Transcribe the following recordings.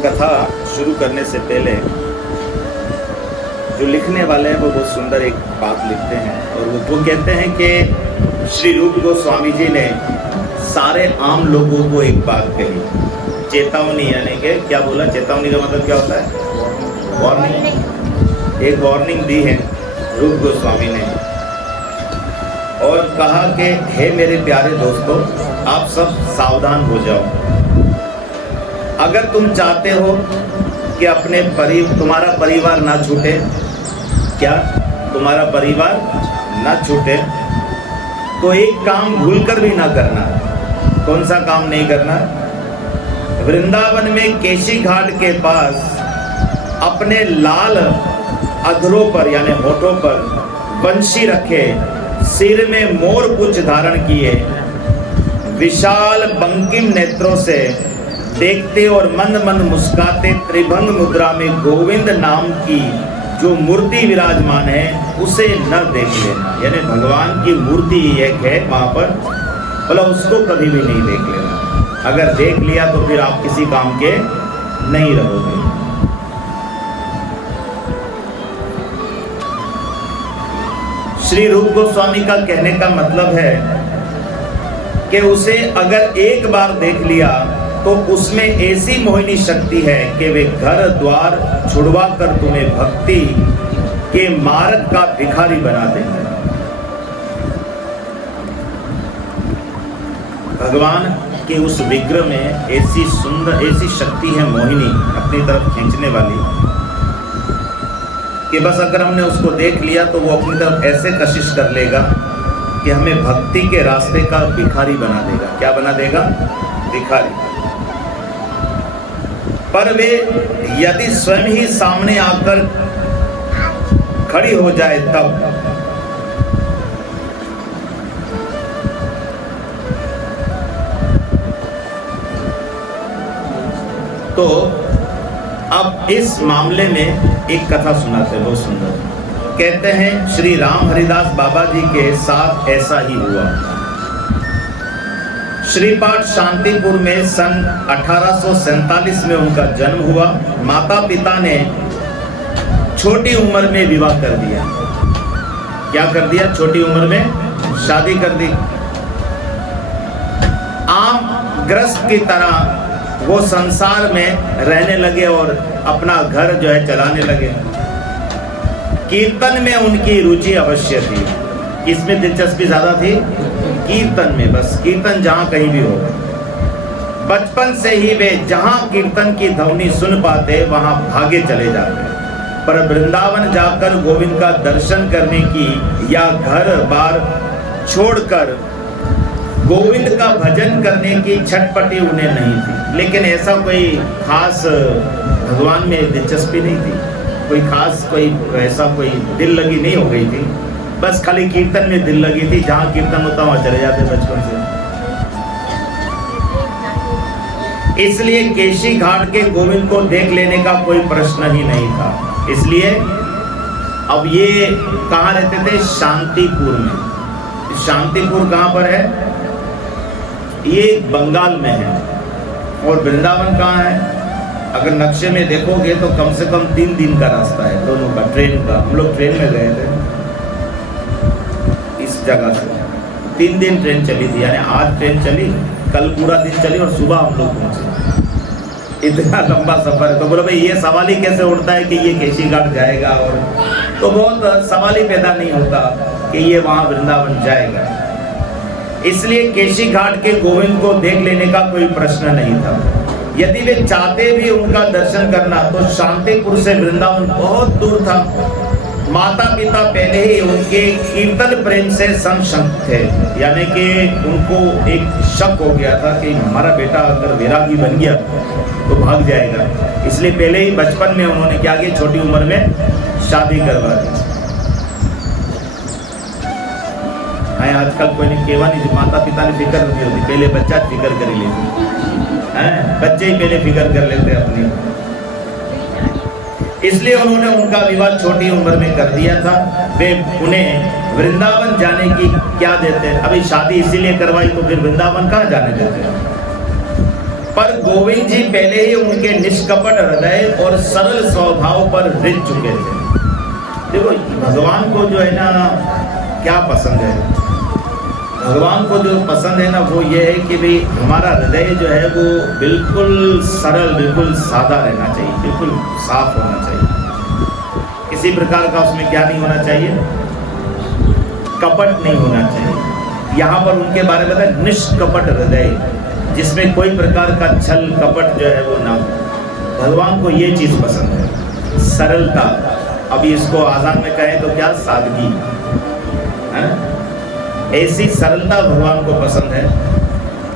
कथा शुरू करने से पहले जो लिखने वाले हैं वो बहुत सुंदर एक बात लिखते हैं और वो कहते हैं कि श्री रूप गोस्वामी जी ने सारे आम लोगों को एक बात कही, चेतावनी, यानी कि क्या बोला, चेतावनी का मतलब क्या होता है, वार्निंग। एक वार्निंग दी है रूप गोस्वामी ने और कहा कि हे मेरे प्यारे दोस्तों, आप सब सावधान हो जाओ। अगर तुम चाहते हो कि तुम्हारा परिवार ना छूटे, क्या तुम्हारा परिवार ना छूटे, तो एक काम भूलकर भी ना करना। कौन सा काम नहीं करना? वृंदावन में केशी घाट के पास अपने लाल अधरों पर यानी होठों पर बंशी रखे, सिर में मोर पुंछ धारण किए, विशाल बंकिम नेत्रों से देखते और मंद मंद मुस्काते त्रिभंग मुद्रा में गोविंद नाम की जो मूर्ति विराजमान है उसे न देख लेना। यानी भगवान की मूर्ति एक है वहां पर, बोला उसको कभी भी नहीं देख लेना। अगर देख लिया तो फिर आप किसी काम के नहीं रहोगे। श्री रूप गोस्वामी का कहने का मतलब है कि उसे अगर एक बार देख लिया तो उसमें ऐसी मोहिनी शक्ति है कि वे घर द्वार छुड़वा कर तुम्हें भक्ति के मार्ग का भिखारी बना देंगे। भगवान के उस विग्रह में ऐसी सुंदर, ऐसी शक्ति है मोहिनी, अपनी तरफ खींचने वाली, कि बस अगर हमने उसको देख लिया तो वो अपनी तरफ ऐसे कशिश कर लेगा कि हमें भक्ति के रास्ते का भिखारी बना देगा। क्या बना देगा? भिखारी। पर वे यदि स्वयं ही सामने आकर खड़ी हो जाए तब तो अब इस मामले में एक कथा सुनाते हैं, बहुत सुंदर। कहते हैं श्री राम हरिदास बाबा जी के साथ ऐसा ही हुआ। श्रीपाठ शांतिपुर में सन 1847 में उनका जन्म हुआ। माता पिता ने छोटी उम्र में विवाह कर दिया। क्या कर दिया? छोटी उम्र में शादी कर दी। आम गृहस्थ की तरह वो संसार में रहने लगे और अपना घर जो है चलाने लगे। कीर्तन में उनकी रुचि अवश्य थी। किसमें दिलचस्पी ज्यादा थी? कीर्तन में। बस कीर्तन जहां कहीं भी हो। बचपन से ही वे जहां कीर्तन की ध्वनि सुन पाते वहां भागे चले जाते। पर वृंदावन जाकर गोविंद का दर्शन करने की या घर बार छोड़कर गोविंद का भजन करने की छटपटी उन्हें नहीं थी। लेकिन ऐसा कोई खास भगवान में दिलचस्पी नहीं थी, कोई खास कोई दिल लगी नहीं हो गई थी। बस खाली कीर्तन में दिल लगी थी। जहां कीर्तन होता वहां चले जाते बचपन से। इसलिए केशी घाट के गोविंद को देख लेने का कोई प्रश्न ही नहीं था। इसलिए अब ये कहाँ रहते थे? शांतिपुर में। शांतिपुर कहाँ पर है? ये बंगाल में है। और वृंदावन कहाँ है? अगर नक्शे में देखोगे तो कम से कम 3 दिन का रास्ता है दोनों का, ट्रेन का। हम लोग ट्रेन में गए थे इस जगह से। 3 दिन ट्रेन चली थी, यानी आज ट्रेन चली, कल पूरा दिन चली और सुबह हम लोग पहुंचे। इतना लंबा सफर है। तो बोलो भाई ये सवाल ही कैसे उठता है कि ये केशी घाट जाएगा? और तो बहुत सवाल ही पैदा नहीं होता कि ये वहां वृंदावन जाएगा। इसलिए केशी घाट के गोविंद को देख लेने का कोई प्रश्न नहीं था। यदि वे चाहते भी उनका दर्शन करना तो शांतिपुर से वृंदावन बहुत दूर था। माता पिता पहले ही उनके कीर्तन प्रेम से संशय थे, यानी कि उनको एक शक हो गया था कि हमारा बेटा अगर वैरागी बन गया तो भाग जाएगा। इसलिए पहले ही बचपन में उन्होंने क्या किया? छोटी उम्र में शादी करवा दी। आजकल कोई नहीं केवा नहीं, माता पिता ने फिक्र नहीं होती, पहले बच्चा फिक्र कर लेते हैं, बच्चे ही पहले फिक्र कर लेते अपनी। इसलिए उन्होंने उनका विवाह छोटी उम्र में कर दिया था। वे उन्हें वृंदावन जाने की क्या देते? अभी शादी इसीलिए करवाई तो फिर वृंदावन कहाँ जाने देते? पर गोविंद जी पहले ही उनके निष्कपट हृदय और सरल स्वभाव पर रिझ चुके थे। देखो भगवान को जो है ना क्या पसंद है, भगवान को जो पसंद है ना वो ये है कि भाई हमारा हृदय जो है वो बिल्कुल सरल, बिल्कुल सादा रहना चाहिए, बिल्कुल साफ होना चाहिए। किसी प्रकार का उसमें क्या नहीं होना चाहिए, कपट नहीं होना चाहिए। यहाँ पर उनके बारे में बताया निष्कपट हृदय, जिसमें कोई प्रकार का छल कपट जो है वो ना हो। भगवान को ये चीज पसंद है, सरलता। अभी इसको आजान में कहें तो क्या, सादगी है ना। ऐसी सरलता भगवान को पसंद है।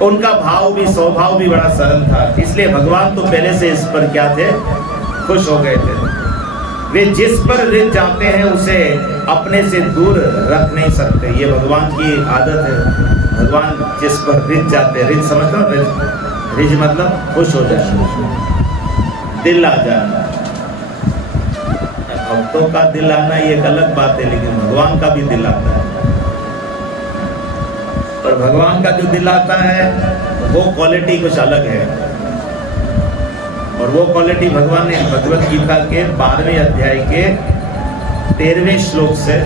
उनका भाव भी, स्वभाव भी बड़ा सरल था, इसलिए भगवान तो पहले से इस पर क्या थे, खुश हो गए थे। वे जिस पर रिझ जाते हैं उसे अपने से दूर रख नहीं सकते, ये भगवान की आदत है। भगवान जिस पर रिझ जाते हैं, रिझ समझते हो, रिझ मतलब खुश हो जाना, दिल आ जाना। भक्तों का दिल आना ये एक अलग बात है, लेकिन भगवान का भी दिल आता है। और भगवान का जो दिल आता है वो क्वालिटी कुछ अलग है। और वो क्वालिटी भगवान ने भगवत गीता के 12वें अध्याय के 13वें श्लोक से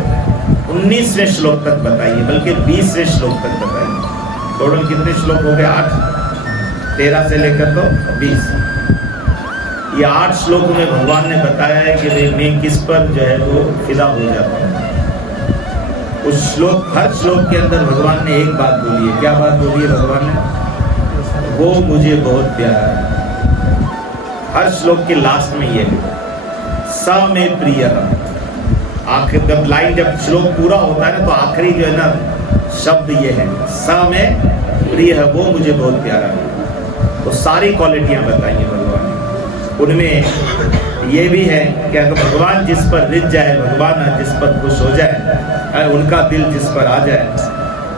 19वें श्लोक तक बताई है, बल्कि 20वें श्लोक तक बताई है। टोटल कितने श्लोक हो गए, 8, 13 से लेकर तो 20। ये 8 श्लोक में भगवान ने बताया है कि मैं किस पर जो है वो फिदा हो जाता हूँ। उस श्लोक, हर श्लोक के अंदर भगवान ने एक बात बोली है। क्या बात बोली है भगवान ने, वो मुझे बहुत प्यारा है। हर श्लोक के लास्ट में ये है, स में प्रिय। आखिर जब लाइन, जब श्लोक पूरा होता है ना तो आखिरी जो है ना शब्द ये है, स में प्रिय है, वो मुझे बहुत प्यारा है। तो सारी क्वालिटियां बताई है भगवान ने। उनमें ये भी है कि अगर भगवान जिस पर रिझ जाए, भगवान जिस पर खुश हो जाए, उनका दिल जिस पर आ जाए,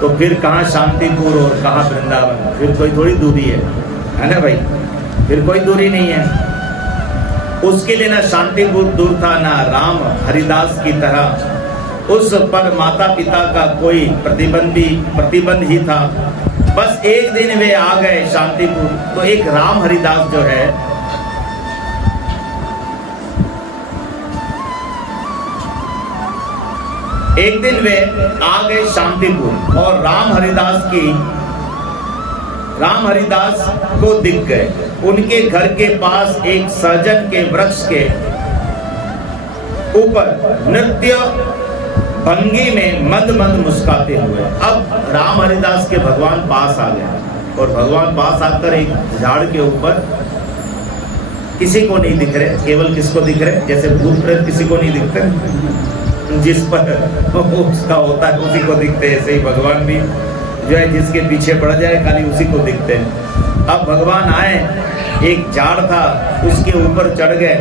तो फिर कहाँ शांतिपुर और कहाँ वृंदावन, फिर कोई थोड़ी दूरी है ना भाई, फिर कोई दूरी नहीं है। उसके लिए ना शांतिपुर दूर था, ना राम हरिदास की तरह उस पर माता पिता का कोई प्रतिबंध ही था। बस एक दिन वे आ गए शांतिपुर, तो एक राम हरिदास जो है एक दिन वे आ गए शांतिपुर और राम हरिदास को दिख गए। उनके घर के पास एक सहजन के वृक्ष के ऊपर नृत्य भंगी में मंद मंद मुस्कुराते हुए। अब राम हरिदास के भगवान पास आ गए और भगवान पास आकर एक झाड़ के ऊपर, किसी को नहीं दिख रहे, केवल किसको दिख रहे, जैसे भूत प्रेत किसी को नहीं दिखते, जिस पर उसका होता है उसी को दिखते हैं। ऐसे ही भगवान भी जो है जिसके पीछे पड़ जाए खाली उसी को दिखते हैं। अब भगवान आए, एक झाड़ था उसके ऊपर चढ़ गए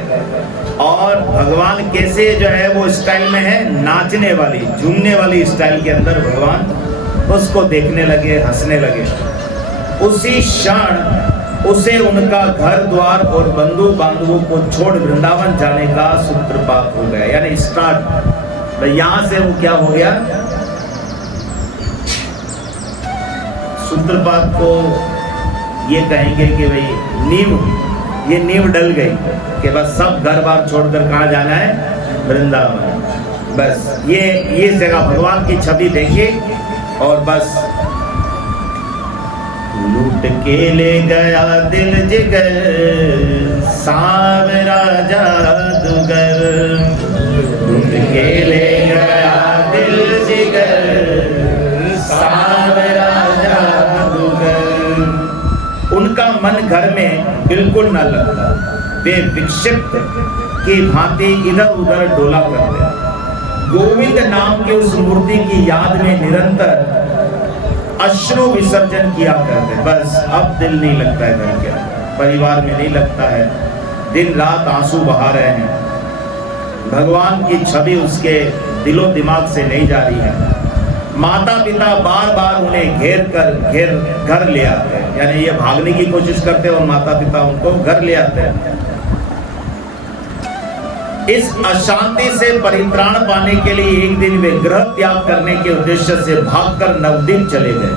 और भगवान कैसे जो है वो स्टाइल में है, नाचने वाली, झूमने वाली स्टाइल के अंदर भगवान उसको देखने लगे, हंसने लगे। उसी क्षण उसे उनका घर द्वार और बंधु बांधवों को छोड़ वृंदावन जाने का सूत्रपात हो गया। यानी स्टार्ट यहां से वो क्या हो गया, सूत्रपात को ये कहेंगे कि भाई नींव डल गई कि बस सब घर बार छोड़कर कहाँ जाना है, वृंदावन। बस ये जगह भगवान की छवि देखिए और बस लूट के ले गया दिल जिगर सांवरा जादूगर, लूट के ले गया दिल जिगर सांवरा जादूगर। उनका मन घर में बिल्कुल न लगता, वे विक्षिप्त की भांति इधर उधर डोला करते। गोविंद नाम के उस मूर्ति की याद में निरंतर अश्रु विसर्जन किया करते। बस अब दिल नहीं लगता है घर के, परिवार में नहीं लगता है, दिन रात आंसू बहा रहे हैं। भगवान की छवि उसके दिलो दिमाग से नहीं जा रही है। माता पिता बार बार उन्हें घेर घर ले आते हैं, यानी ये भागने की कोशिश करते हैं और माता पिता उनको घर ले आते हैं। इस अशांति से परित्राण पाने के लिए एक दिन वे गृह त्याग करने के उद्देश्य से भागकर नवद्वीप चले गए।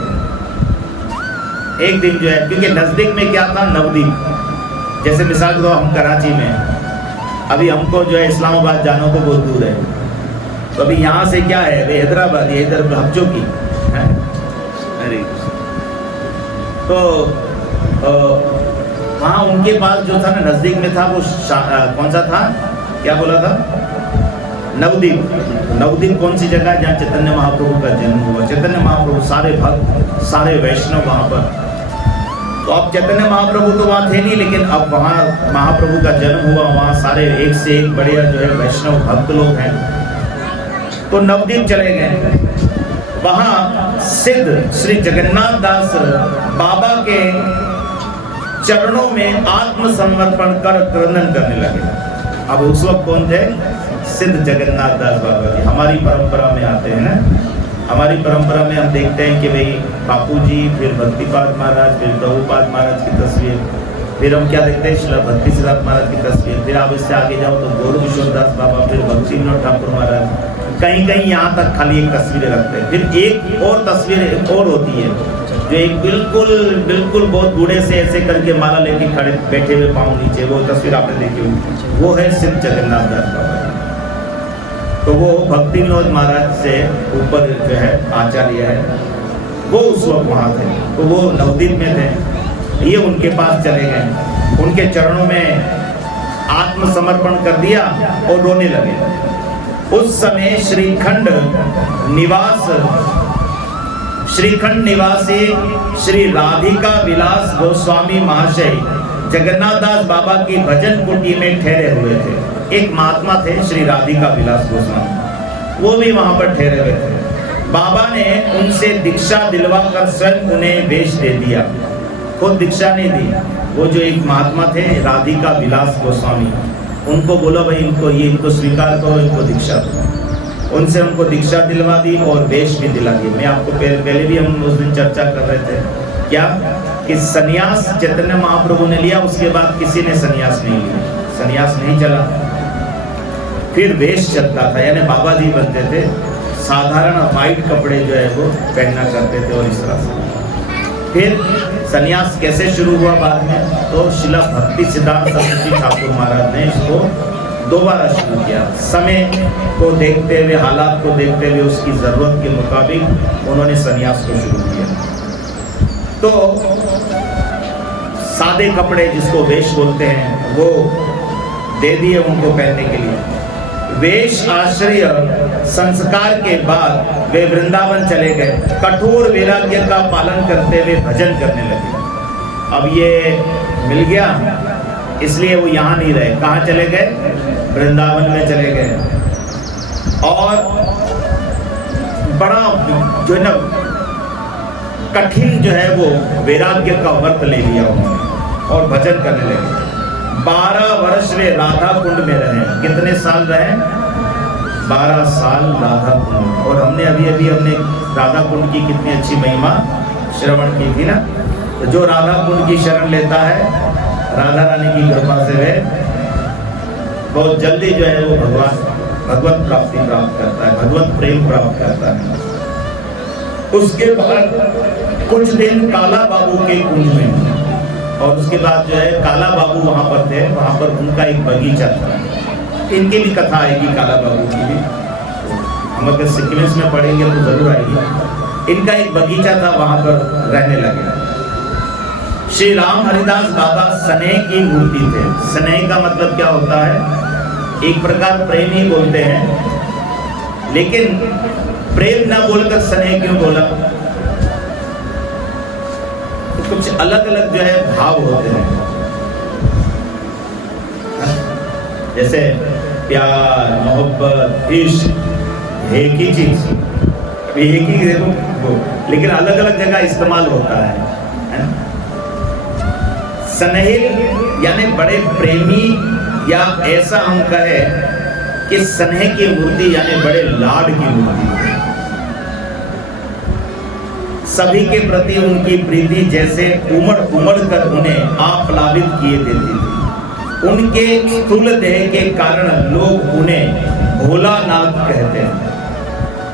एक दिन जो है, क्योंकि नजदीक में क्या था, नवदीप। जैसे मिसाल के तौर हम कराची में हैं, अभी हमको जो है इस्लामाबाद जाना तो बहुत दूर है, तो अभी यहाँ से क्या है, हैदराबाद, ये इधर हफ्जों की है। तो वहाँ उनके पास जो था ना, नजदीक में था, वो कौन सा था, क्या बोला था, नवदीप। नवदीप कौन सी जगह है जहाँ चैतन्य महाप्रभु का जन्म हुआ। चैतन्य महाप्रभु, सारे भक्त, सारे वैष्णव वहाँ पर। तो अब चैतन्य महाप्रभु तो वहाँ थे नहीं, लेकिन अब वहाँ महाप्रभु का जन्म हुआ, वहाँ सारे एक से एक बढ़िया जो है वैष्णव भक्त लोग हैं। तो नवदीप चले गए, वहाँ सिद्ध श्री जगन्नाथ दास बाबा के चरणों में आत्मसमर्पण कर क्रंदन करने लगे। अब उस वक्त कौन थे, सिद्ध जगन्नाथ दास बाबा जी। हमारी परंपरा में आते हैं ना, हमारी परंपरा में हम देखते हैं कि भाई बापू जी, फिर भक्तिपाद महाराज, फिर प्रभुपाद महाराज की तस्वीर, फिर हम क्या देखते हैं, श्री भक्ति सिद्धार्थ महाराज की तस्वीर, फिर आप इससे आगे जाओ तो गौर किशोर दास बाबा, फिर भक्ति विनोद ठाकुर महाराज, कहीं कहीं यहाँ तक खाली एक तस्वीरें रखते हैं। फिर एक और तस्वीर और होती है, जो एक बिल्कुल बिल्कुल बहुत बूढ़े से ऐसे करके माला लेके खड़े बैठे हुए पाँव नीचे, वो तस्वीर आपने देखी होगी, वो है सिद्ध जगन्नाथ दास बाबा। तो वो भक्ति विनोद महाराज से ऊपर जो है आचार्य है, वो उस वक्त वहाँ थे, तो वो नवदीप में थे। ये उनके पास चले गए, उनके चरणों में आत्मसमर्पण कर दिया और रोने लगे। उस समय श्रीखंड निवासी श्री राधिका विलास गोस्वामी महाशय जगन्नाथ दास बाबा की भजन कुटी में ठहरे हुए थे। एक महात्मा थे श्री राधिका विलास गोस्वामी, वो भी वहां पर ठहरे हुए थे। बाबा ने उनसे दीक्षा दिलवाकर स्वयं उन्हें वेश दे दिया, खुद दीक्षा नहीं दी। वो जो एक महात्मा थे राधिका विलास गोस्वामी, उनको बोला भाई इनको स्वीकार करो, इनको दीक्षा दो। उनसे हमको दीक्षा दिलवा दी और वेश भी दिला दी। मैं आपको पहले भी हम उस दिन चर्चा कर रहे थे क्या कि सन्यास चैतन्य महाप्रभु ने लिया, उसके बाद किसी ने सन्यास नहीं लिया, सन्यास नहीं चला। फिर वेश चलता था, यानी बाबा जी बनते थे, साधारण व्हाइट कपड़े जो है वो पहनना करते थे और इस तरह से। फिर सन्यास कैसे शुरू हुआ बाद में, तो शिला भक्ति सिद्धांत सरस्वती ठाकुर महाराज ने इसको दोबारा शुरू किया। समय को देखते हुए, हालात को देखते हुए, उसकी जरूरत के मुताबिक उन्होंने सन्यास को शुरू किया। तो सादे कपड़े जिसको वेश बोलते हैं वो दे दिए उनको पहनने के लिए। वेश आश्रय संस्कार के बाद वे वृंदावन चले गए, कठोर वैराग्य का पालन करते हुए भजन करने लगे। अब ये मिल गया, इसलिए वो यहाँ नहीं रहे। कहाँ चले गए, वृंदावन में चले गए। और बड़ा जो है ना कठिन जो है वो वैराग्य का व्रत ले लिया उन्होंने और भजन करने लगे। 12 वर्ष वे राधा कुंड में रहे। कितने साल रहे, 12 साल राधा कुंड। और हमने अभी अपने राधा कुंड की कितनी अच्छी महिमा श्रवण की थी ना। तो जो राधा कुंड की शरण लेता है, राधा रानी की कृपा से वे बहुत जल्दी जो है वो भगवत प्राप्ति प्राप्त करता है, भगवत प्रेम प्राप्त करता है। उसके बाद कुछ दिन काला बाबू के कुंड में, और उसके बाद जो है काला बाबू वहां पर थे, वहां पर उनका एक बगीचा था। इनकी भी कथा आएगी काला बाबू की भी, हम अगर सीक्वेंस में पढ़ेंगे तो जरूर आएगी। इनका एक बगीचा था, वहां पर रहने लगे। श्री राम हरिदास बाबा स्नेह की मूर्ति थे। स्नेह का मतलब क्या होता है, एक प्रकार प्रेम ही बोलते हैं, लेकिन प्रेम ना बोलकर स्नेह क्यों बोला, तो कुछ अलग अलग जो है भाव होते हैं। जैसे प्यार, मोहब्बत, इश्क एक ही चीज, एक ही देखो, लेकिन अलग अलग जगह इस्तेमाल होता है। स्नेह यानी बड़े प्रेमी, या ऐसा हम कहें कि स्नेह की मूर्ति यानी बड़े लाड की मूर्ति। सभी के प्रति उनकी प्रीति जैसे उमड़ उमड़ कर उन्हें आप्लावित किए देती थी। उनके स्थूल देह के कारण लोग उन्हें भोलानाथ कहते हैं।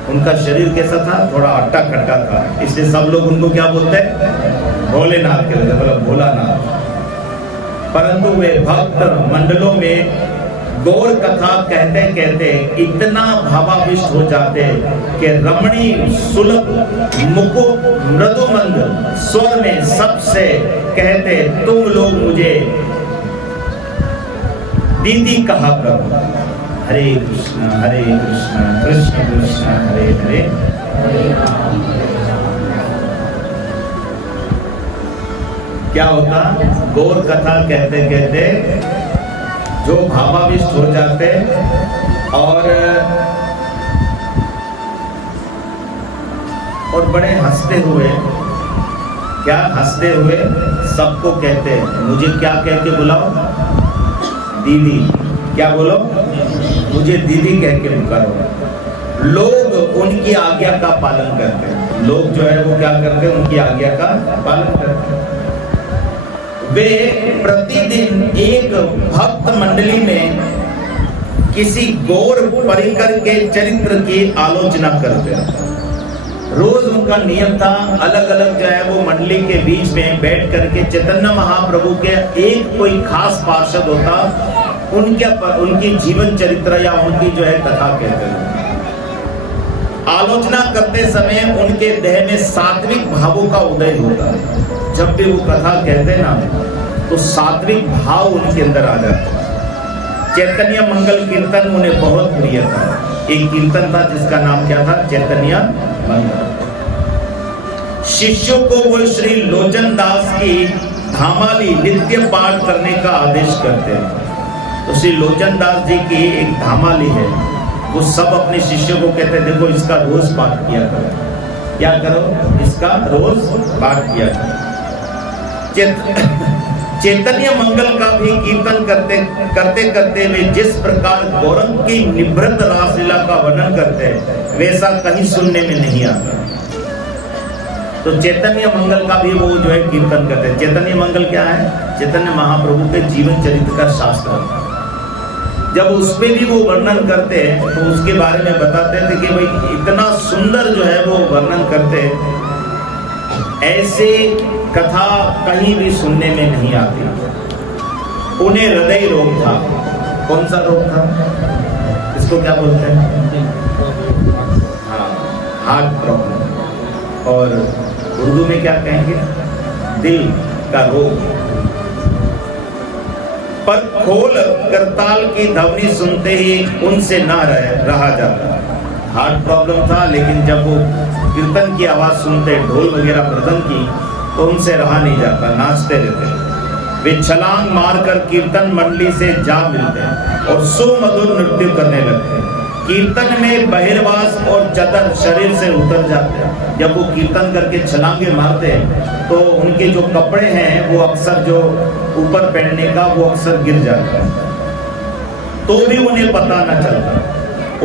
उनका शरीर कैसा था, थोड़ा अट्टा कट्टा था, इसलिए सब लोग उनको क्या बोलते हैं, भोलेनाथ के वजह मतलब भोलानाथ। परंतु वे भक्त मंडलों में गौर कथा कहते कहते इतना भावाविष्ट हो जाते कि रमणी सुलभ मुकुट मृदुमंद स्वर में सबसे कहते, तुम लोग मुझे दीदी कहा करो। हरे कृष्ण कृष्ण कृष्ण हरे हरे। क्या होता, गौर कथा कहते कहते जो भावाविष्ट हो जाते और बड़े हंसते हुए, क्या हंसते हुए सबको कहते, मुझे क्या कह के बुलाओ, दीदी। क्या बोलो, मुझे दीदी कह के पुकारो। लोग उनकी आज्ञा का पालन करते हैं। लोग जो है वो क्या करते हैं, उनकी आज्ञा का पालन करते हैं। वे प्रतिदिन एक भक्त मंडली में किसी गौर परिकर के चरित्र की आलोचना करते हैं। रोज उनका नियम था, अलग अलग जो है वो मंडली के बीच में बैठ करके चैतन्य महाप्रभु के एक कोई खास पार्षद होता, उनकी जीवन चरित्र या उनकी जो है कथा कहते हैं। आलोचना करते समय उनके देह में सात्विक भावों का उदय होता है। जब भी वो कथा कहते ना तो सात्विक भाव उनके अंदर आ जाता है। चैतन्य मंगल कीर्तन उन्हें बहुत प्रिय था। एक कीर्तन था जिसका नाम क्या था, चैतन्य मंगल। शिष्यों को वो श्री लोचन दास की धामाली नित्य पाठ करने का आदेश करते हैं। तो श्री लोचन दास जी की एक धामाली है, वो सब अपने शिष्यों को कहते हैं, देखो इसका रोज पाठ किया करो। क्या करो, इसका रोज पाठ किया करो। चैतन्य मंगल का भी कीर्तन करते करते वे जिस प्रकार गौरंग की निभृत रासलीला का वर्णन करते हैं, वैसा कहीं सुनने में नहीं आता। तो चैतन्य मंगल का भी वो जो है कीर्तन करते हैं। चैतन्य मंगल क्या है, चैतन्य महाप्रभु के जीवन चरित्र का शास्त्र। जब उसमें भी वो वर्णन करते हैं तो उसके बारे में बताते थे कि भाई इतना सुंदर जो है वो वर्णन करते हैं, ऐसे कथा कहीं भी सुनने में नहीं आती। उन्हें हृदय रोग था। कौन सा रोग था, इसको क्या बोलते हैं, हाँ, हार्ट प्रॉब्लम, और उर्दू में क्या कहेंगे, दिल का रोग। पर खोल करताल की ध्वनि सुनते ही उनसे ना रहा जाता। हार्ट प्रॉब्लम था, लेकिन जब वो कीर्तन की आवाज सुनते, ढोल वगैरह मृदंग की, तो उनसे रहा नहीं जाता, नाचते रहते। वे छलांग मारकर कीर्तन मंडली से जा मिलते और सुमधुर नृत्य करने लगते। कीर्तन में बहिर्वास और चदर शरीर से उतर जाते हैं। जब वो कीर्तन करके छलांगे मारते हैं तो उनके जो कपड़े हैं वो अक्सर जो ऊपर पहनने का वो अक्सर गिर जाता है, तो भी उन्हें पता न चलता।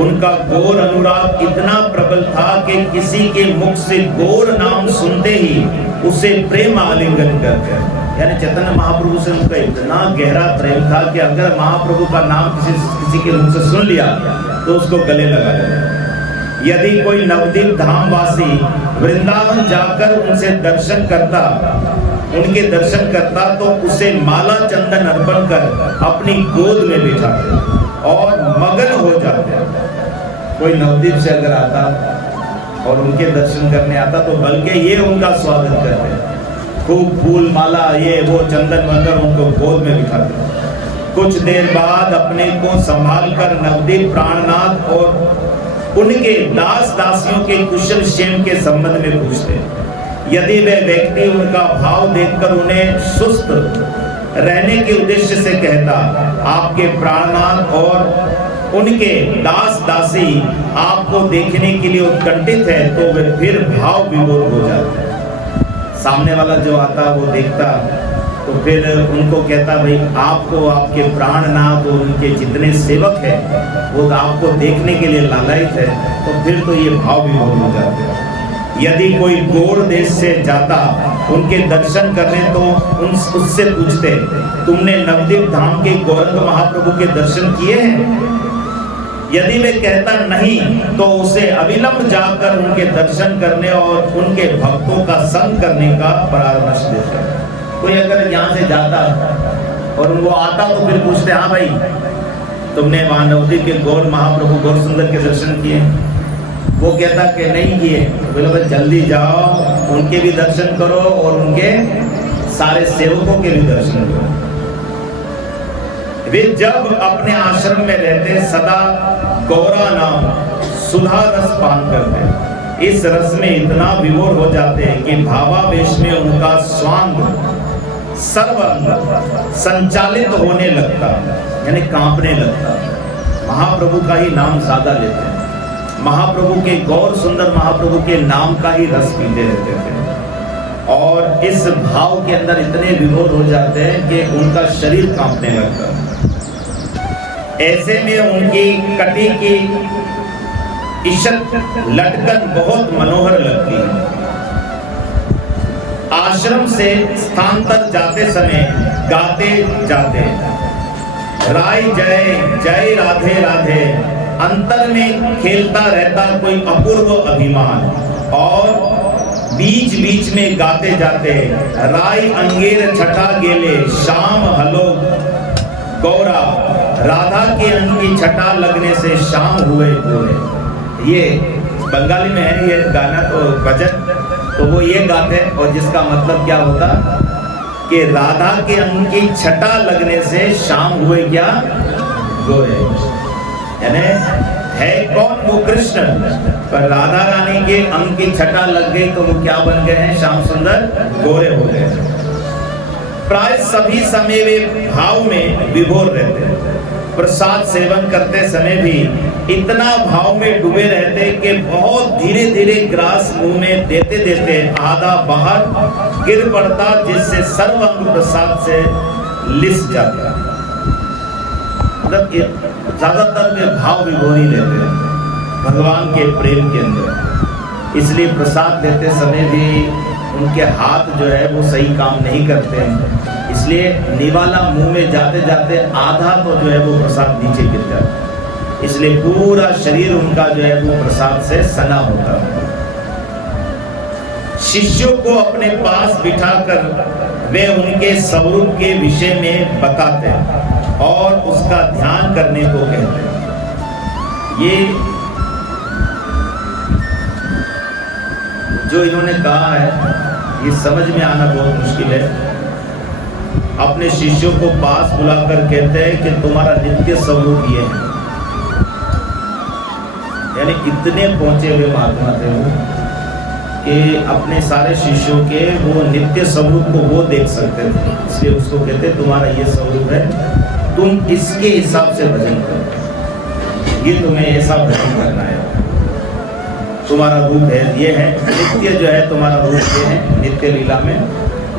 उनका गौर अनुराग इतना प्रबल था कि किसी के मुख से गौर नाम सुनते ही उसे प्रेम आलिंगन करते हैं। यानी चैतन्य महाप्रभु से उनका इतना गहरा प्रेम था कि अगर महाप्रभु का नाम किसी के मुख से सुन लिया तो उसको गले लगा देते। यदि कोई नवदीप धाम वासी वृंदावन जाकर उनके दर्शन करता तो उसे माला चंदन अर्पण कर अपनी गोद में बिठाते और मगन हो जाते। कोई नवदीप से अगर आता और उनके दर्शन करने आता तो बल्कि ये उनका स्वागत करते, खूब फूल माला ये वो चंदन मंगल उनको गोद में बिठाते। कुछ देर बाद अपने को संभाल कर नवदीप प्राणनाथ और उनके दास दासियों के कुशल क्षेम के संबंध में पूछते। यदि वे व्यक्ति उनका भाव देखकर उन्हें सुस्त रहने के उद्देश्य से कहता, आपके प्राणनाथ और उनके दास दासी आपको देखने के लिए उत्कंठित है, तो वे फिर भाव विभोर हो जाते। सामने वाला जो आता वो देखता तो फिर उनको कहता, भाई आपको आपके प्राणनाथ और उनके जितने सेवक हैं वो आपको देखने के लिए लालायित है, तो फिर तो ये भाव विभोर हो जाते। यदि कोई गौड़ देश से जाता उनके दर्शन करने तो उससे पूछते, तुमने नवदीप धाम के गौरंग महाप्रभु के दर्शन किए हैं? यदि वे कहता नहीं तो उसे अविलंब जाकर उनके दर्शन करने और उनके भक्तों का संग करने का परामर्श देता। कोई अगर यहाँ से जाता और वो आता तो फिर पूछते, हाँ भाई तुमने वहां नवदीप के गौर महाप्रभु गौर सुंदर के दर्शन किए? वो कहता कि नहीं किए। बोले भाई जल्दी जाओ, उनके भी दर्शन करो और उनके सारे सेवकों के भी दर्शन करो। वे जब अपने आश्रम में रहते सदा गौरा नाम सुधा रस पान करते। इस रस में इतना विभोर हो जाते हैं कि भावावेश में उनका स्वांग सर्वांग संचालित होने लगता, यानी कांपने लगता। महाप्रभु का ही नाम ज्यादा लेते हैं, महाप्रभु के गौर सुंदर महाप्रभु के नाम का ही रस पीते रहते थे और इस भाव के अंदर इतने विभोर हो जाते हैं कि उनका शरीर कांपने लगता। ऐसे में उनकी कटी की इशत लटकन बहुत मनोहर लगती है। आश्रम से स्थानांतर जाते समय गाते जाते राय जय जय राधे राधे, अंतर में खेलता रहता कोई अपूर्व अभिमान और बीच बीच में गाते जाते राय अंगेर छठा गेले शाम हलो गौरा, राधा के अंग की छठा लगने से शाम हुए पूरे। ये बंगाली में है ये गाना, तो भजन तो वो ये गाते और जिसका मतलब क्या होता कि राधा के अंग की छठा लगने से शाम हुए क्या गोरे, यानी है कौन वो कृष्ण, पर राधा रानी के अंग की छठा लग गई तो वो क्या बन गए हैं, श्याम सुंदर गोरे हो गए। प्राय सभी समय वे भाव में विभोर रहते हैं। प्रसाद सेवन करते समय भी इतना भाव में डूबे रहते कि बहुत धीरे धीरे ग्रास मुंह में देते देते आधा बाहर गिर पड़ता, जिससे सर्वांग प्रसाद से लिस जाता। मतलब ज्यादातर वे भाव विभोर ही लेते हैं भगवान के प्रेम के अंदर, इसलिए प्रसाद देते समय भी उनके हाथ जो है वो सही काम नहीं करते हैं, इसलिए निवाला मुंह में जाते जाते आधा तो जो है वो प्रसाद नीचे गिर जाता, इसलिए पूरा शरीर उनका जो है वो प्रसाद से सना होता है। शिष्यों को अपने पास बिठाकर वे उनके स्वरूप के विषय में बताते हैं और उसका ध्यान करने को कहते हैं। ये जो इन्होंने कहा है ये समझ में आना बहुत मुश्किल है। अपने शिष्यों को पास बुलाकर कहते हैं कि तुम्हारा नित्य स्वरूप ये है, यानी इतने पहुंचे हुए महात्मा थे वो कि अपने सारे शिष्यों के वो नित्य स्वरूप को वो देख सकते थे, इसलिए उसको कहते तुम्हारा ये स्वरूप है, तुम इसके हिसाब से भजन करो, ये तुम्हें ऐसा भजन करना है, तुम्हारा रूप है ये है, नित्य जो है तुम्हारा रूप ये है नित्य लीला में,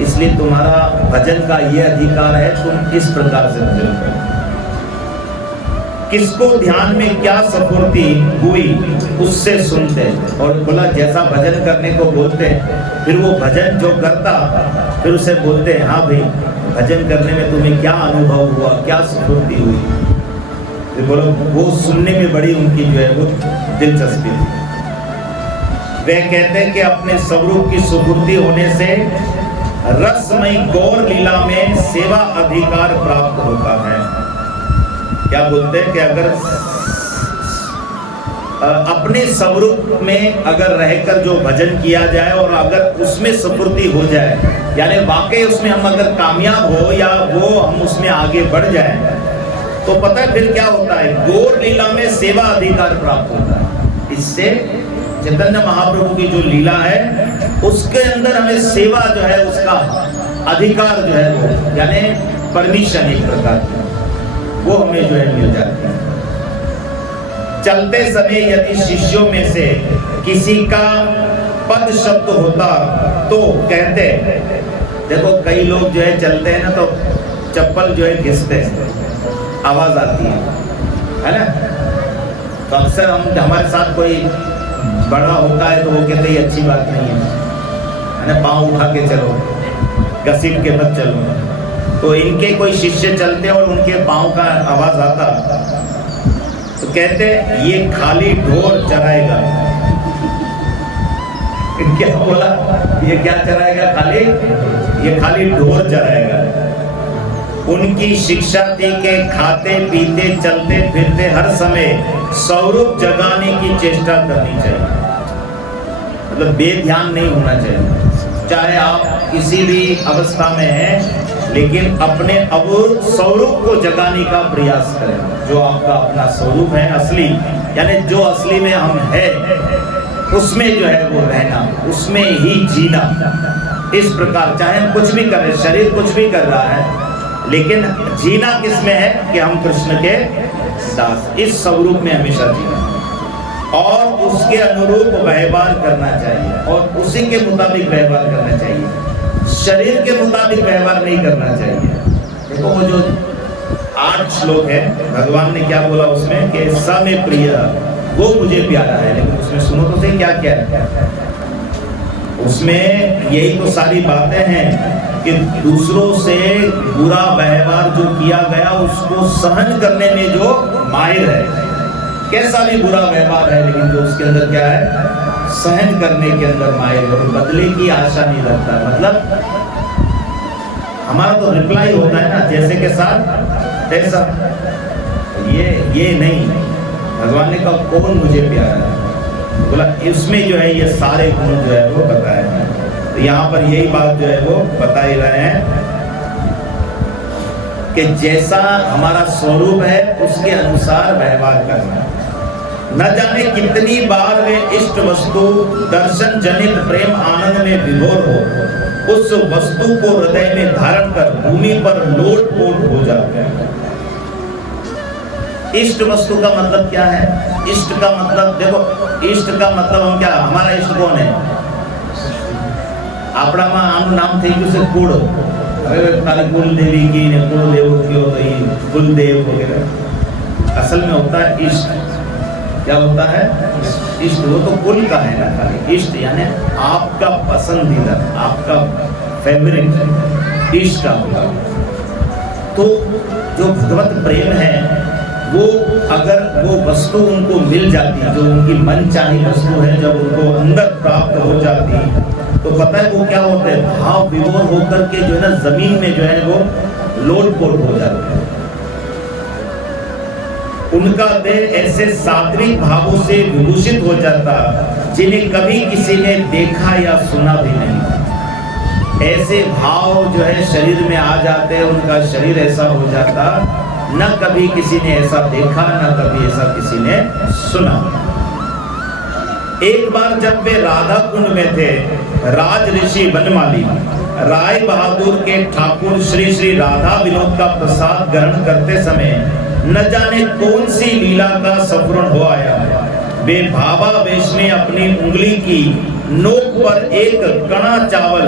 इसलिए तुम्हारा भजन का ये अधिकार है, तुम इस प्रकार से भजन करो। किसको ध्यान में क्या स्फूर्ति हुई उससे सुनते हैं, और बोला जैसा भजन करने को बोलते हैं फिर वो भजन जो करता फिर उसे बोलते हैं हाँ भाई भजन करने में तुम्हें क्या अनुभव हुआ, क्या स्फूर्ति हुई, फिर बोलो वो सुनने में बड़ी उनकी जो है वो दिलचस्पी थी। वे कहते हैं कि अपने स्वरूप की सुबुद्धि होने से रसमयी गौर लीला में सेवा अधिकार प्राप्त होता है। क्या बोलते हैं कि अगर अपने स्वरूप में अगर रहकर जो भजन किया जाए और अगर उसमें स्फूर्ति हो जाए, यानी वाकई उसमें हम अगर कामयाब हो या वो हम उसमें आगे बढ़ जाए, तो पता है फिर क्या होता है, गौर लीला में सेवा अधिकार प्राप्त होता है। इससे चैतन्य महाप्रभु की जो लीला है उसके अंदर हमें सेवा जो है उसका अधिकार जो है वो, यानी परमिशन एक प्रकार की वो हमें जो है मिल जाती है। चलते समय यदि शिष्यों में से किसी का पद शब्द होता तो कहते, देखो कई लोग जो है चलते हैं ना तो चप्पल जो है घिसते हैं, आवाज आती है ना, तो अक्सर हम हमारे साथ कोई बड़ा होता है तो वो कहते हैं अच्छी बात नहीं है ना, पाँव उठा के चलो, घसीट के मत चलो। तो इनके कोई शिष्य चलते और उनके पाँव का आवाज आता तो कहते हैं ये खाली ढोर चराएगा। क्या बोला? ये क्या चराएगा? ये खाली ढोर चराएगा। उनकी शिक्षा थी कि खाते पीते चलते फिरते हर समय स्वरूप जगाने की चेष्टा करनी चाहिए, मतलब बेध्यान नहीं होना चाहिए। चाहे आप किसी भी अवस्था में हैं, लेकिन अपने अबूर्व स्वरूप को जगाने का प्रयास करें। जो आपका अपना स्वरूप है असली, यानी जो असली में हम हैं, उसमें जो है वो रहना, उसमें ही जीना। इस प्रकार चाहे हम कुछ भी करें, शरीर कुछ भी कर रहा है, लेकिन जीना किस में है कि हम कृष्ण के दास, इस स्वरूप में हमेशा जीना और उसके अनुरूप व्यवहार करना चाहिए और उसी के मुताबिक व्यवहार करना चाहिए। शरीर के मुताबिक व्यवहार नहीं करना चाहिए। देखो वो जो 8 श्लोक है, भगवान ने क्या बोला उसमें कि स में प्रिय, वो मुझे प्यारा है, लेकिन उसमें सुनो तो सही क्या क्या है। उसमें यही तो सारी बातें हैं कि दूसरों से बुरा व्यवहार जो किया गया उसको सहन करने में जो माहिर है, कैसा भी बुरा व्यवहार है लेकिन जो उसके अंदर क्या है, सहन करने के अंदर माहिर है, बदले की आशा नहीं रखता। मतलब हमारा तो रिप्लाई होता है ना, जैसे के साथ तैसा। ये नहीं, भगवान ने कहा कौन मुझे प्यारा है, बोला इसमें जो है ये सारे गुण जो है वो बताए हैं। तो यहाँ पर यही बात जो है वो बता ही रहे हैं कि जैसा हमारा स्वरूप है उसके अनुसार व्यवहार करना। न जाने कितनी बार वे इष्ट वस्तु दर्शन जनित प्रेम आनंद में विभोर हो, उस वस्तु को हृदय में धारण कर भूमि पर लोट पोट हो जाते हैं। इष्ट वस्तु का मतलब क्या है? इष्ट का मतलब देखो, इष्ट का मतलब हम क्या, हमारा इष्ट कौन है? આપણા માં આનું નામ થઈ ગયું છે કુળ। હવે તારી કુલ દેવી की ने कुल देव की हो गई, कुल देव वगैरह। असल में होता है इष्ट। क्या होता है? इष्ट। वो तो कुल का है ना, खाली इष्ट यानी आपका पसंदीदा, आपका फेवरेट, इष्ट आपका। तो जो भगवत प्रेम है वो अगर वो वस्तु उनको मिल जाती, जो उनकी मन चाही वस्तु है, जब उनको अंदर प्राप्त हो जाती, तो पता है वो क्या होता है, भाव विभोर होकर के जो है ना जमीन में जो है वो लोटपोट हो जाते हैं। उनका देह ऐसे सात्विक भावों से विभूषित हो जाता जिन्हें कभी किसी ने देखा या सुना भी नहीं। ऐसे भाव जो है शरीर में आ जाते हैं, उनका शरीर ऐसा हो जाता, न कभी किसी ने ऐसा देखा, न कभी ऐसा किसी ने सुना। एक बार जब वे राधा कुंड में थे, राज ऋषि वनमाली राय बहादुर के ठाकुर श्री श्री राधा विनोद का प्रसाद ग्रहण करते समय न जाने कौन सी लीला का स्फुरण हो आया। वे भावावेश में अपनी उंगली की नोक पर एक कणा चावल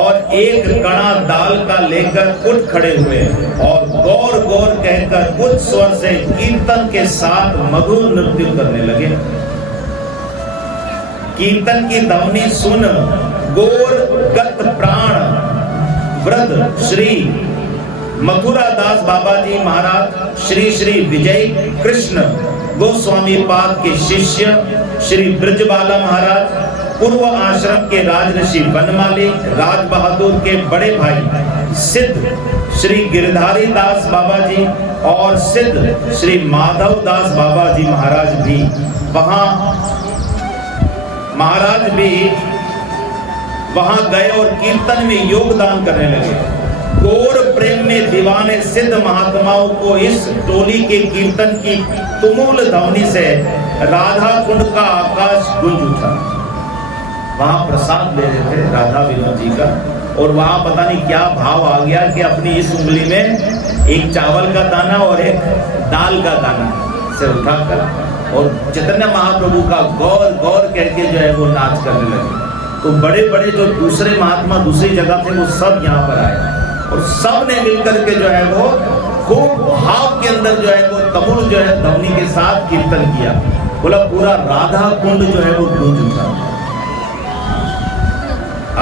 और एक कणा दाल का लेकर उठ खड़े हुए और गौर गौर कहकर उच्च स्वर से कीर्तन के साथ मधुर नृत्य करने लगे। कीर्तन की ध्वनि सुन गौर गत प्राण वृद्ध श्री मथुरा दास बाबा जी महाराज, श्री श्री विजय कृष्ण गोस्वामी पाद के शिष्य श्री ब्रजबाला महाराज, पूर्व आश्रम के राजऋषि वनमाली राज बहादुर के बड़े भाई सिद्ध श्री गिरधारी दास बाबा जी और सिद्ध श्री माधव दास बाबा जी महाराज भी वहां गए और कीर्तन में योगदान करने लगे। गौर प्रेम में दीवाने सिद्ध महात्माओं को इस टोली के कीर्तन की तुमुल ध्वनि से राधा कुंड का आकाश गूंज उठा। वहां प्रसाद ले रहे थे राधा विनोद जी का, और वहां पता नहीं क्या भाव आ गया कि अपनी इस उंगली में एक चावल का दाना और एक दाल का दाना से उठाकर और चैतन्य महाप्रभु का गौर गौर करके जो है वो नाच करने लगे। तो बड़े बड़े जो दूसरे महात्मा दूसरी जगह थे वो सब यहाँ पर आए और सब ने मिलकर के जो है वो खूब भाव के अंदर जो है वो तमुल जो है ध्वनि के साथ कीर्तन किया। बोला पूरा राधा कुंड जो है वो गूंज उठा।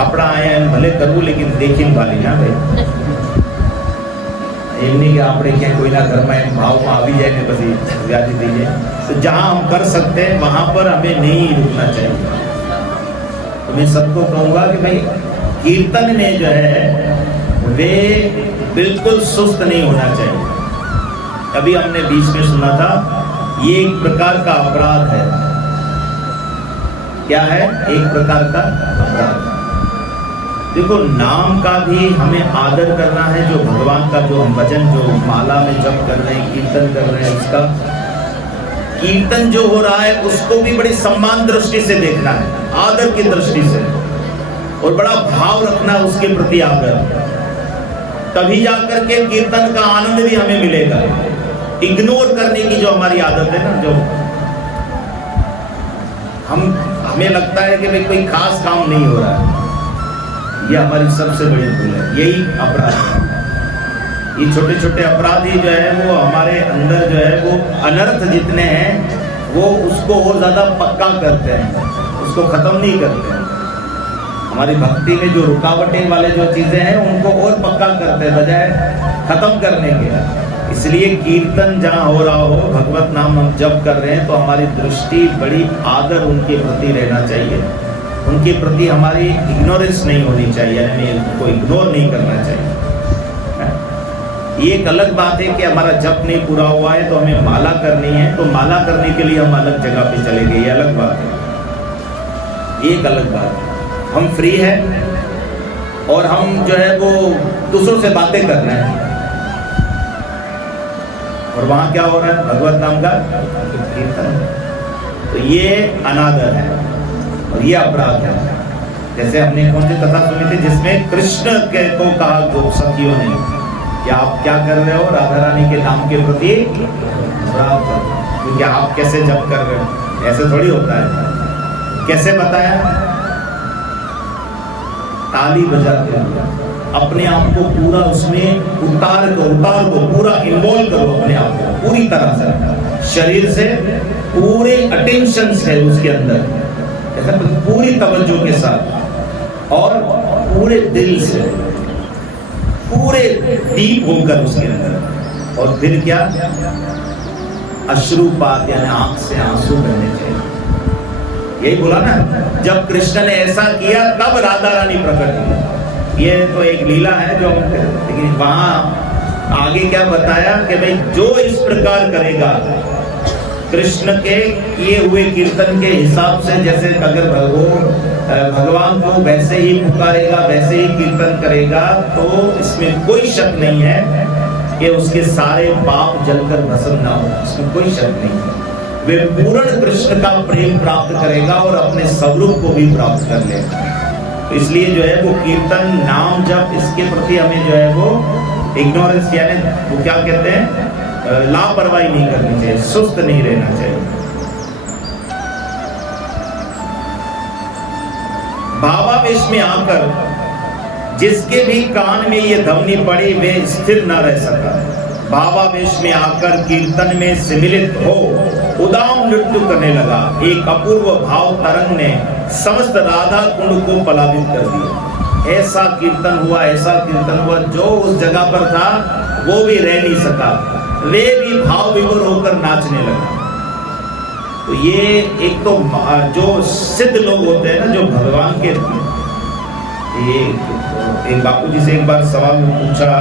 अपना आया भले करूँ लेकिन देखिन वाली ना भाई। એમ નહીં કે આપણે ક્યાંય કોઈના ઘરમાં એમ ભાવમાં આવી જાય ને પછી વ્યાજી થઈ જાય. तो जहाँ हम कर सकते हैं वहाँ पर हमें नहीं रुकना चाहिए. तो मैं सबको कहूँगा कि भाई कीर्तन में जो है वे बिल्कुल सुस्त नहीं होना चाहिए. अभी हमने बीच में सुना था ये एक प्रकार का अपराध है. क्या है? एक प्रकार का अपराध. देखो नाम का भी हमें आदर करना है. जो भगवान का जो हम भजन जो माला में जप कर रहे हैं, कीर्तन कर रहे हैं, उसका कीर्तन जो हो रहा है उसको भी बड़ी सम्मान दृष्टि से देखना है, आदर की दृष्टि से, और बड़ा भाव रखना है उसके प्रति आदर. तभी जाकर के कीर्तन का आनंद भी हमें मिलेगा. इग्नोर करने की जो हमारी आदत है ना, जो हमें लगता है कि भाई कोई खास काम नहीं हो रहा है, ये हमारी सबसे बड़ी भूल है. यही अपराध है. ये छोटे छोटे अपराधी जो है वो हमारे अंदर जो है वो अनर्थ जितने हैं वो उसको और ज्यादा पक्का करते हैं, उसको खत्म नहीं करते हैं. हमारी भक्ति में जो रुकावटें वाले जो चीजें हैं उनको और पक्का करते हैं बजाय खत्म करने के. इसलिए कीर्तन जहाँ हो रहा हो, भगवत नाम हम जप कर रहे हैं, तो हमारी दृष्टि बड़ी आदर उनके प्रति रहना चाहिए. उनके प्रति हमारी इग्नोरेंस नहीं होनी चाहिए, यानी उनको इग्नोर नहीं करना चाहिए. ये एक अलग बात है कि हमारा जप नहीं पूरा हुआ है तो हमें माला करनी है, तो माला करने के लिए हम अलग जगह पे चले गए, ये अलग बात है. ये एक अलग बात है. हम फ्री है और हम जो है वो दूसरों से बातें कर रहे हैं, और वहां क्या हो रहा है? भगवत नाम का कीर्तन. तो ये अनादर है और ये अपराध है. जैसे हमने कौन सी कथा सुनी थी जिसमें कृष्ण के को कहा जो सखियों ने कि आप क्या कर रहे हो? राधा रानी के नाम के प्रति अपराध कर, क्योंकि आप कैसे जप कर रहे हो? ऐसे थोड़ी होता है. कैसे बताया? ताली बजाते हुए अपने आप को पूरा उसमें उतार दो, पूरा इन्वॉल्व करो अपने आप को पूरी तरह से, शरीर से पूरे अटेंशन से उसके अंदर, ऐसा पूरी तवज्जो के साथ और पूरे दिल से, पूरे डीप होकर उसके अंदर. और फिर क्या? अश्रुपात यानी आंख से आंसू बहने चाहिए. यही बोला ना, जब कृष्ण ने ऐसा किया तब राधा रानी प्रकट हुई. ये तो एक लीला है जो, लेकिन वहां आगे क्या बताया कि भाई जो इस प्रकार करेगा कृष्ण के किए हुए कीर्तन के हिसाब से, जैसे अगर भगवान को वैसे ही पुकारेगा, वैसे ही कीर्तन करेगा, तो इसमें कोई शक नहीं है कि उसके सारे पाप जलकर भस्म ना हो. इसमें कोई शक नहीं है. वे पूर्ण कृष्ण का प्रेम प्राप्त करेगा और अपने स्वरूप को भी प्राप्त कर लेगा. तो इसलिए जो है वो कीर्तन, नाम जप, इसके प्रति हमें जो है वो इग्नोरेंस यानी वो क्या कहते हैं, लापरवाही नहीं करनी चाहिए, सुस्त नहीं रहना चाहिए. भावावेश में आकर जिसके भी कान में ये ध्वनि पड़ी वे स्थिर न रह सका. भावावेश में आकर कीर्तन में सम्मिलित हो उदाम नृत्य करने लगा. एक अपूर्व भाव तरंग ने समस्त राधा कुंड को प्लावित कर दिया. ऐसा कीर्तन हुआ, ऐसा कीर्तन हुआ, जो उस जगह पर था वो भी रह नहीं सका, वे भी भाव विभोर होकर नाचने लगा. तो ये एक तो जो सिद्ध लोग होते हैं ना, जो भगवान के, ये एक बापू जी से एक बार सवाल पूछा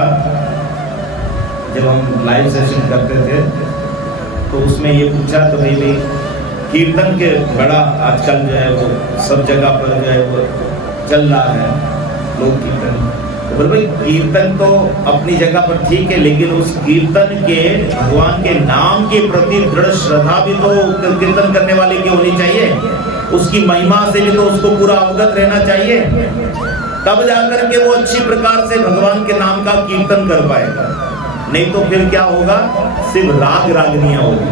जब हम लाइव सेशन करते थे, तो उसमें ये पूछा तो भाई कीर्तन के बड़ा आजकल जो है वो सब जगह पर जो है वो चल रहा है, लोग कीर्तन. तो भाई कीर्तन तो अपनी जगह पर ठीक है, लेकिन उस कीर्तन के भगवान के नाम के प्रति दृढ़ श्रद्धा भी तो कीर्तन करने वाले की होनी चाहिए. उसकी महिमा से भी तो उसको पूरा अवगत रहना चाहिए, तब जाकर के वो अच्छी प्रकार से भगवान के नाम का कीर्तन कर पाएगा. नहीं तो फिर क्या होगा? सिर्फ राग रागनियां होगी.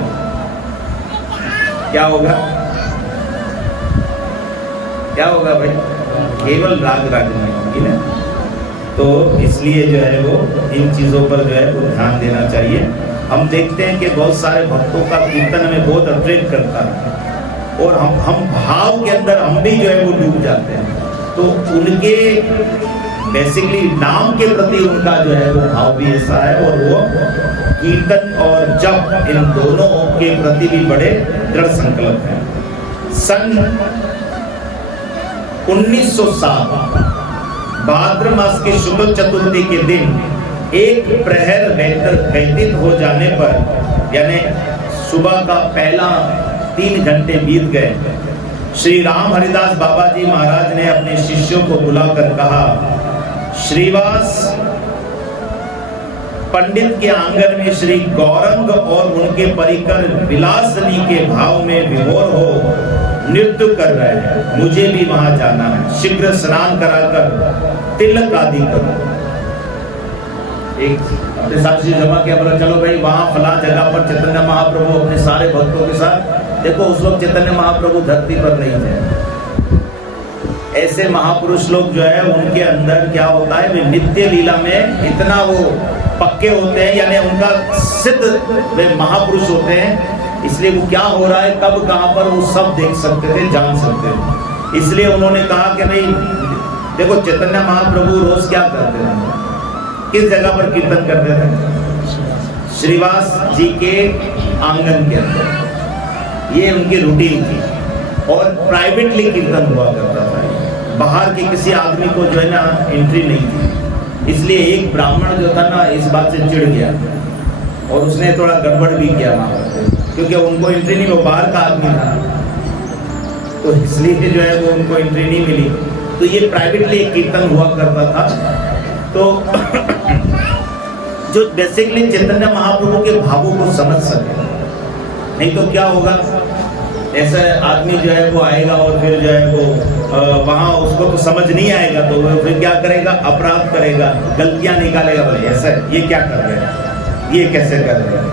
क्या होगा? क्या होगा भाई? केवल राग रागनियां होगी ना. तो इसलिए जो है वो इन चीजों पर जो है वो ध्यान देना चाहिए. हम देखते हैं कि बहुत सारे भक्तों का कीर्तन हमें बहुत अट्रैक्ट करता है, और हम भाव के अंदर हम भी जो है वो डूब जाते हैं. तो उनके बेसिकली नाम के प्रति उनका जो है वो भाव भी ऐसा है, और वो कीर्तन और जप इन दोनों के प्रति भी बड़े दृढ़ संकल्प है। सन 1907 भाद्र मास के शुक्ल चतुर्थी के दिन एक प्रहर व्यतीत हो जाने पर, यानी सुबह का पहला 3 घंटे बीत गए, श्री राम हरिदास बाबा जी महाराज ने अपने शिष्यों को बुलाकर कहा, श्रीवास पंडित के आंगन में श्री गौरंग और उनके परिकर विलासनी के भाव में विभोर हो नृत्य कर रहे हैं, मुझे भी वहां जाना है, शीघ्र स्नान कराकर तिलक आदि करो। एक अपने साथ से जमा किया, बोला चलो भाई वहां फला जगह पर चैतन्य महाप्रभु अपने सारे भक्तों के साथ, देखो उस वक्त चैतन्य महाप्रभु धरती पर नहीं थे। ऐसे महापुरुष लोग जो है उनके अंदर क्या होता है, वे नित्य लीला में इतना वो पक्के होते हैं, यानी उनका सिद्ध वे महापुरुष होते हैं, इसलिए वो क्या हो रहा है कब कहां पर वो सब देख सकते थे, जान सकते थे। इसलिए उन्होंने कहा कि भाई देखो चैतन्य महाप्रभु रोज क्या करते थे, किस जगह पर कीर्तन करते थे, श्रीवास जी के आंगन के अंदर, ये उनकी रूटीन थी। और प्राइवेटली कीर्तन हुआ करता था, बाहर के किसी आदमी को जो है ना एंट्री नहीं थी। इसलिए एक ब्राह्मण जो था ना इस बात से चिढ़ गया और उसने थोड़ा गड़बड़ भी किया वहां पर, क्योंकि उनको एंट्री नहीं, वो बाहर का आदमी था, तो इसलिए जो है वो उनको एंट्री नहीं मिली। तो ये प्राइवेटली कीर्तन हुआ करता था। तो जो बेसिकली चैतन्य महाप्रभु के भावों को समझ सके, नहीं तो क्या होगा, ऐसा आदमी जो है वो आएगा और फिर जो है वो वहाँ उसको तो समझ नहीं आएगा, तो वो फिर क्या करेगा, अपराध करेगा, गलतियां निकालेगा, बोले ऐसा ये क्या कर रहे हैं, ये कैसे कर रहे हैं।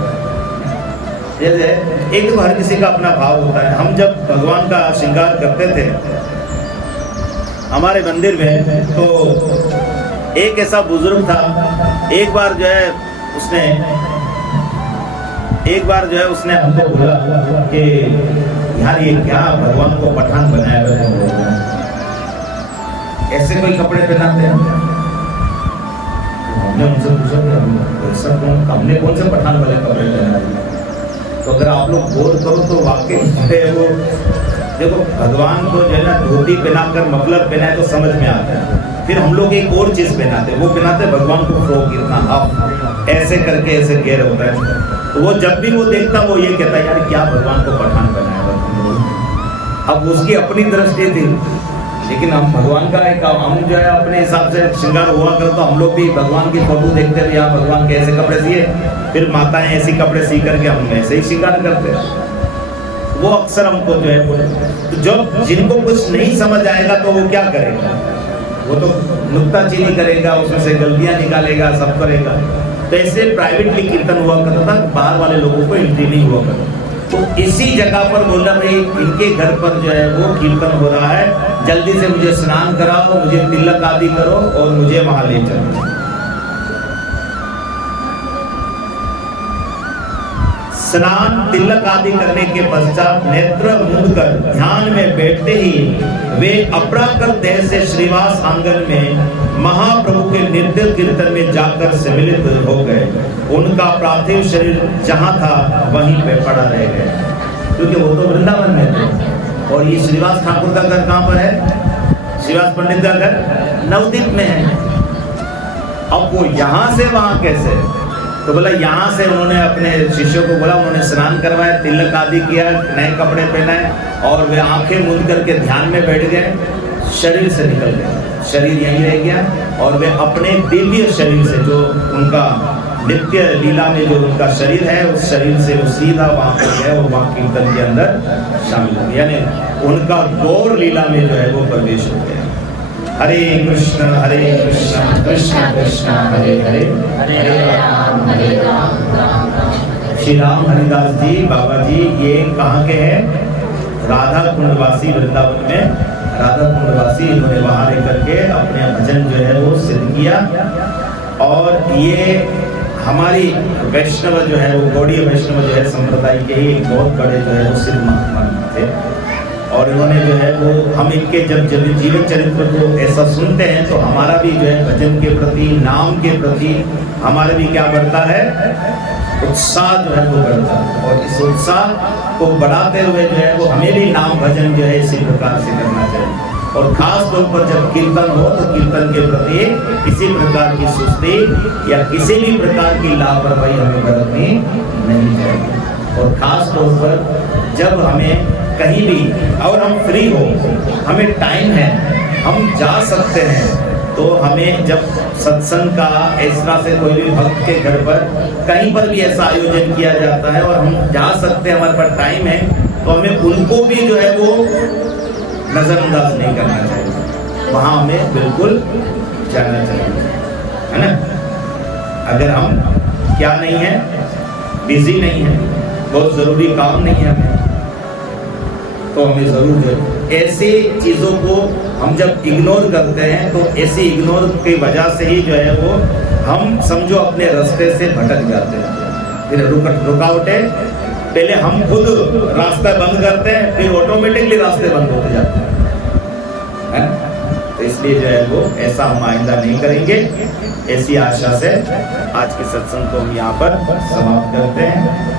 जैसे एक तो हर किसी का अपना भाव होता है। हम जब भगवान का श्रृंगार करते थे हमारे मंदिर में, तो एक ऐसा बुजुर्ग था, एक बार जो है उसने हमको बोला कि यार ये क्या भगवान को पठान बनाया हुआ है, ऐसे कोई कपड़े पहनाते हैं। हमने उनसे पूछा हमने कौन से पठान वाले कपड़े पहनाए। तो अगर आप लोग गौर करो तो वाकई वो देखो भगवान को जो है ना धोती पहनाकर मफलर पहनाए तो समझ में आता है। फिर हम लोग एक और चीज पहनाते, वो पहनाते भगवान को फ्रॉक, इतना हाफ ऐसे करके ऐसे घेर होता है। तो वो जब भी वो देखता वो ये कहता है यार क्या भगवान को पठान बनाया। अब उसकी अपनी दृष्टि थी, लेकिन हम भगवान का एक हम जो है अपने हिसाब से श्रृंगार हुआ कर, तो हम लोग भी भगवान की फोटो देखते थे, यहाँ भगवान के ऐसे कपड़े सिए, फिर माताएं ऐसी कपड़े सी करके हम ऐसे ही श्रृंगार करते हैं। वो अक्सर हमको जो है तो जब जिनको कुछ नहीं समझ आएगा तो वो क्या करेगा, वो तो नुक्ताचीनी करेगा, उसमें से गलतियां निकालेगा, सब करेगा। तो ऐसे प्राइवेटली कीर्तन हुआ करता था, बाहर वाले लोगों को एंट्री नहीं हुआ करता। तो इसी जगह पर बोला भाई इनके घर पर जो है वो कीर्तन हो रहा है, जल्दी से मुझे स्नान कराओ, मुझे तिलक आदि करो और मुझे वहां ले चलो। स्नान तिलक आदि करने के पश्चात नेत्र मूंद कर ध्यान में बैठते ही वे अपराकृत देह से श्रीवास आंगन में महाप्रभु के नृत्य कीर्तन में जाकर सम्मिलित हो गए। उनका पार्थिव शरीर जहां था वहीं पे पड़ा रह गया, क्योंकि वो तो वृंदावन में थे। और ये श्रीवास ठाकुर का घर कहाँ पर है, श्रीवास पंडित का घर नवदीप में है। अब वो यहाँ से वहां कैसे, तो बोला यहाँ से उन्होंने अपने शिष्यों को बोला, उन्होंने स्नान करवाया, तिलक आदि किया, नए कपड़े पहनाए और वे आंखें मूंद करके ध्यान में बैठ गए। शरीर से निकल गए, शरीर यहीं रह गया और वे अपने दिव्य शरीर से, जो उनका नित्य लीला में जो उनका शरीर है, उस शरीर से वो सीधा वहां पर गए और वहां कीर्तन के अंदर शामिल हो गए, यानी उनका गौर लीला में जो है वो प्रवेश हो गया। हरे कृष्ण कृष्ण कृष्ण हरे हरे, हरे राम राम राम। श्री राम हरिदास जी बाबा जी ये कहाँ के हैं, राधा कुंडवासी, वृंदावन में राधा कुंडवासी। इन्होंने वहां रह करके अपने भजन जो है वो सिद्ध किया। और ये हमारी वैष्णव जो है वो गौड़ीय वैष्णव जो है संप्रदाय के ही बहुत बड़े जो है वो सिद्ध महात्मा थे। और इन्होंने जो है वो हम इनके जब जीवन चरित्र को ऐसा सुनते हैं तो हमारा भी जो है भजन के प्रति, नाम के प्रति हमारा भी क्या बढ़ता है, उत्साह जो है वो बढ़ता है। और इस उत्साह को बढ़ाते हुए जो है वो हमें भी नाम भजन जो है इसी प्रकार से करना चाहिए। और खास तौर पर जब कीर्तन हो तो कीर्तन के प्रति किसी प्रकार की सुस्ती या किसी भी प्रकार की लापरवाही हमें बरतनी नहीं चाहिए। और खास तौर पर जब हमें कहीं भी और हम फ्री हो, हमें टाइम है, हम जा सकते हैं, तो हमें जब सत्संग का इस तरह से कोई भी भक्त के घर पर कहीं पर भी ऐसा आयोजन किया जाता है और हम जा सकते हैं, हमारे पास टाइम है, तो हमें उनको भी जो है वो नजरअंदाज नहीं करना चाहिए, वहां हमें बिल्कुल जाना चाहिए, है ना। अगर हम क्या नहीं है, बिजी नहीं है, बहुत जरूरी काम नहीं है हमें, तो हमें जरूर जो ऐसी चीजों को हम जब इग्नोर करते हैं तो ऐसी इग्नोर की वजह से ही जो है वो हम समझो अपने रास्ते से भटक जाते हैं। फिर रुकावटें, पहले हम खुद रास्ता बंद करते हैं, फिर ऑटोमेटिकली रास्ते बंद होते जाते हैं, तो इसलिए जो है वो ऐसा हम आइंदा नहीं करेंगे। ऐसी आशा से आज के सत्संग को हम यहाँ पर समाप्त करते हैं।